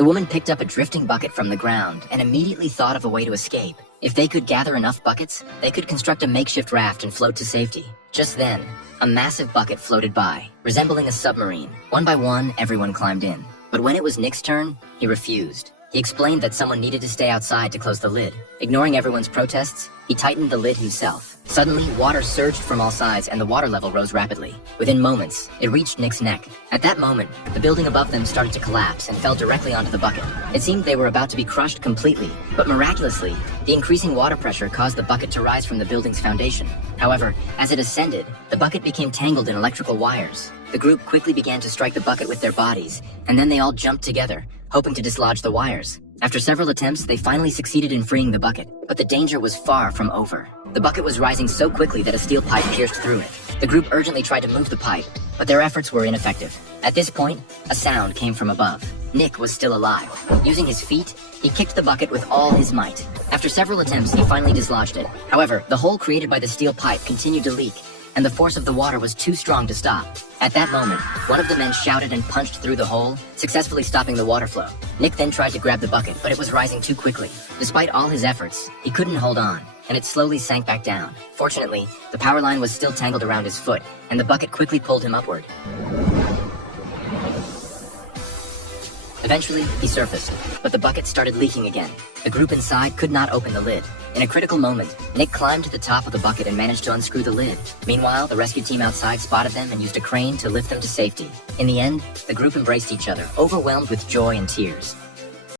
The woman picked up a drifting bucket from the ground and immediately thought of a way to escape. If they could gather enough buckets, they could construct a makeshift raft and float to safety. Just then, a massive bucket floated by, resembling a submarine. One by one, everyone climbed in. But when it was Nick's turn, he refused. He explained that someone needed to stay outside to close the lid. Ignoring everyone's protests, he tightened the lid himself. Suddenly, water surged from all sides and the water level rose rapidly. Within moments, it reached Nick's neck. At that moment, the building above them started to collapse and fell directly onto the bucket. It seemed they were about to be crushed completely, but miraculously, the increasing water pressure caused the bucket to rise from the building's foundation. However, as it ascended, the bucket became tangled in electrical wires. The group quickly began to strike the bucket with their bodies, and then they all jumped together, hoping to dislodge the wires. After several attempts, they finally succeeded in freeing the bucket, but the danger was far from over. The bucket was rising so quickly that a steel pipe pierced through it. The group urgently tried to move the pipe, but their efforts were ineffective. At this point, a sound came from above. Nick was still alive. Using his feet, he kicked the bucket with all his might. After several attempts, he finally dislodged it. However, the hole created by the steel pipe continued to leak, and the force of the water was too strong to stop. At that moment, one of the men shouted and punched through the hole, successfully stopping the water flow. Nick then tried to grab the bucket, but it was rising too quickly. Despite all his efforts, he couldn't hold on, and it slowly sank back down. Fortunately, the power line was still tangled around his foot, and the bucket quickly pulled him upward. Eventually, he surfaced, but the bucket started leaking again. The group inside could not open the lid. In a critical moment, Nick climbed to the top of the bucket and managed to unscrew the lid. Meanwhile, the rescue team outside spotted them and used a crane to lift them to safety. In the end, the group embraced each other, overwhelmed with joy and tears.